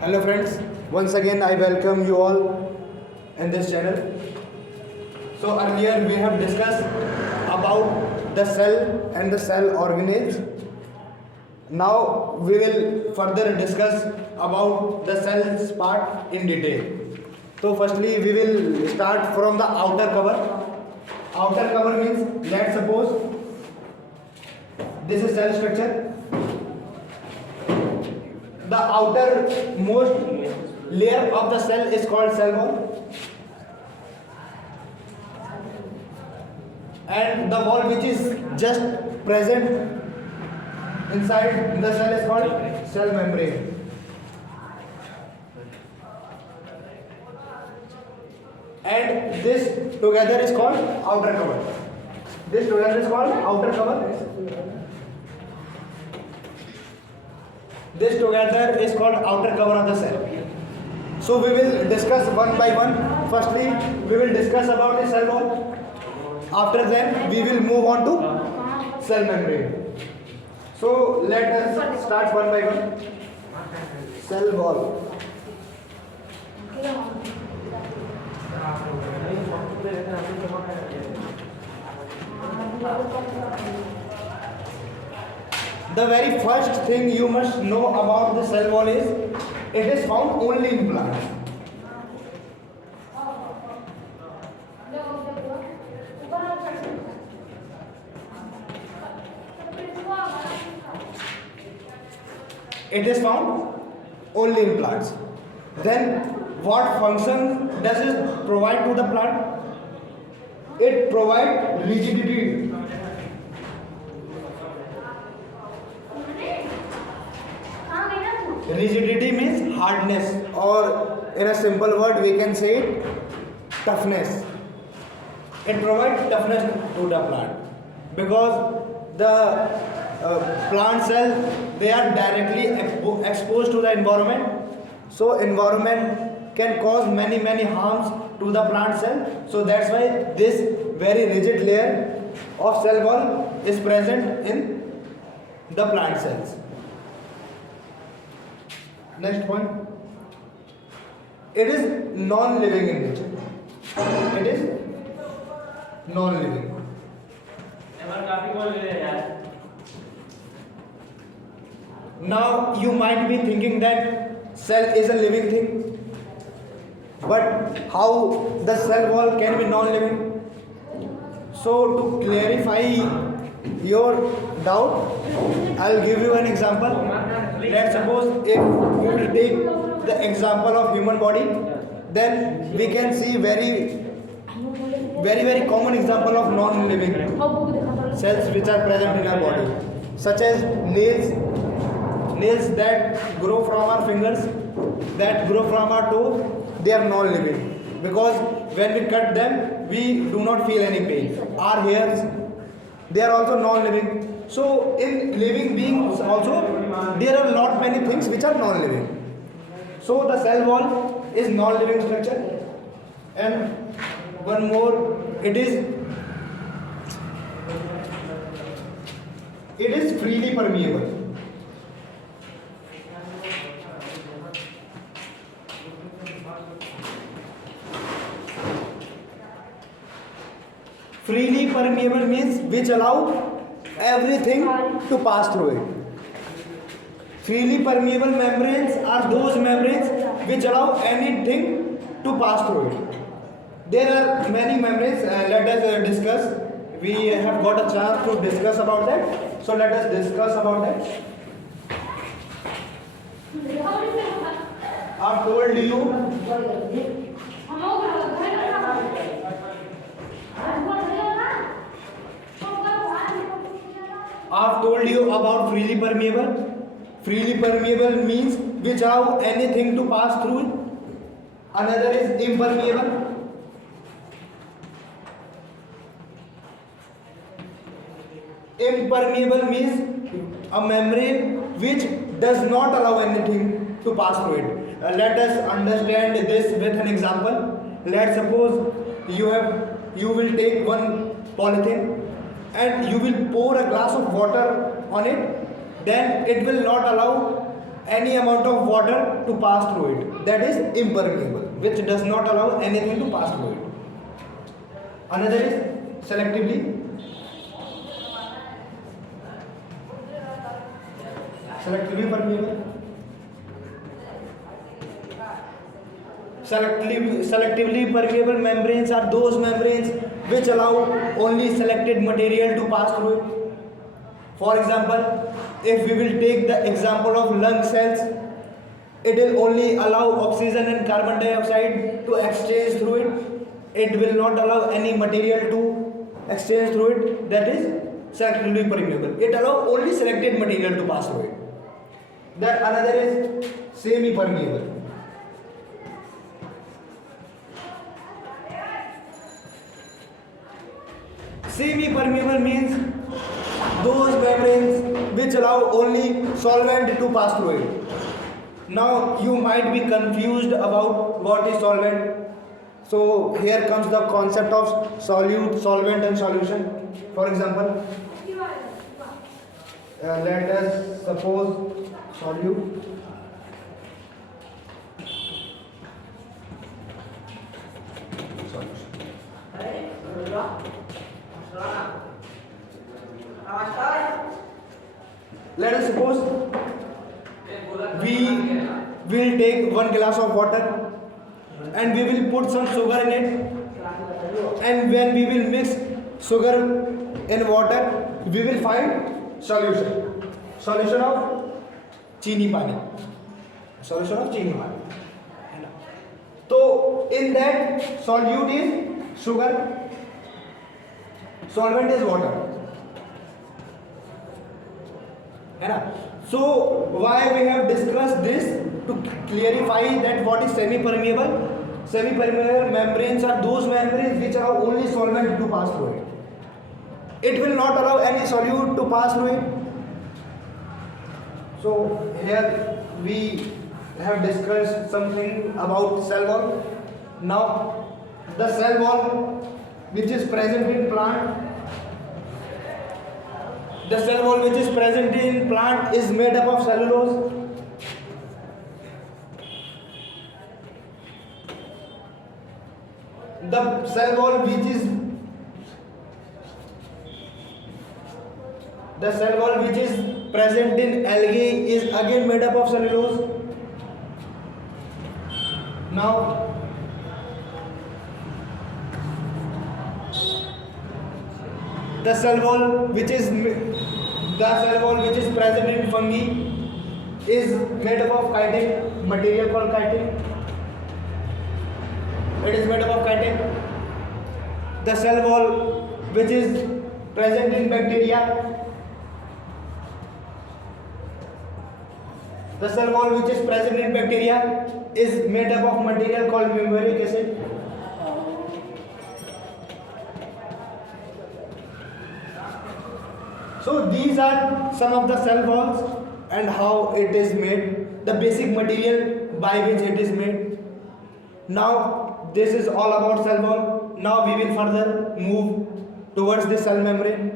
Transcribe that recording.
Hello friends, once again I welcome you all in this channel. So earlier we have discussed about the cell and the cell organelles. Now we will further discuss about the cells part in detail. So firstly we will start from the outer cover. Outer cover means, let's suppose this is cell structure. The outermost layer of the cell is called cell wall, and the wall which is just present inside the cell is called cell membrane. And this together is called outer cover. This together is called outer cover. This together is called outer cover of the cell. So we will discuss one by one. Firstly, we will discuss about the cell wall. After that, we will move on to cell membrane. So let us start one by one. Cell wall. The very first thing you must know about the cell wall is it is found only in plants. It is found only in plants. Then what function does it provide to the plant? It provides rigidity. Rigidity means hardness, or in a simple word we can say it, toughness. It provides toughness to the plant because the plant cells, they are directly exposed to the environment. So environment can cause many harms to the plant cell. So that's why this very rigid layer of cell wall is present in the plant cells. Next point. It is non-living in nature. It is non-living. Now you might be thinking that cell is a living thing, but how the cell wall can be non-living? So to clarify your doubt, I'll give you an example. Let's suppose if we will take the example of human body, then we can see very common example of non-living cells which are present in our body, such as nails that grow from our fingers, that grow from our toe. They are non-living because when we cut them, we do not feel any pain. Our hairs, they are also non-living. So in living beings also, there are not many things which are non-living. So the cell wall is non-living structure. And one more, it is freely permeable. Freely permeable means which allow everything to pass through it. Freely permeable membranes are those membranes which allow anything to pass through it. There are many membranes. Let us discuss. We have got a chance to discuss about that. So let us discuss about that. I've told you. I've told you about freely permeable. Freely permeable means which allow anything to pass through it. Another is impermeable. Impermeable means a membrane which does not allow anything to pass through it. Let us understand this with an example. Let's suppose you will take one polythene and you will pour a glass of water on it, then it will not allow any amount of water to pass through it. That is impermeable, which does not allow anything to pass through it. Another is selectively permeable. Selectively permeable membranes are those membranes which allow only selected material to pass through it. For example, if we will take the example of lung cells, it will only allow oxygen and carbon dioxide to exchange through it. It will not allow any material to exchange through it. That is selectively permeable. It allows only selected material to pass through it. Then another is semi-permeable. Semi-permeable means those membranes which allow only solvent to pass through it. Now you might be confused about what is solvent. So here comes the concept of solute, solvent and solution. For example, let us suppose solute. Let us suppose we will take 1 glass of water and we will put some sugar in it, and when we will mix sugar in water, we will find solution of चीनी पानी, solution of चीनी पानी. So in that solute is sugar, solvent is water, है ना. So why we have discussed this? To clarify that what is semi-permeable. Semi-permeable membranes are those membranes which allow only solvent to pass through it. It will not allow any solute to pass through it. So here we have discussed something about cell wall. Now the cell wall which is present in plant, the cell wall which is present in plant is made up of cellulose. The cell wall which is present in algae is again made up of cellulose. Now the cell wall which is present in fungi is made up of chitin, material called chitin. It is made up of chitin. The cell wall which is present in bacteria, is made up of material called membranic acid. So these are some of the cell walls and how it is made, the basic material by which it is made. Now this is all about cell wall. Now we will further move towards the cell membrane.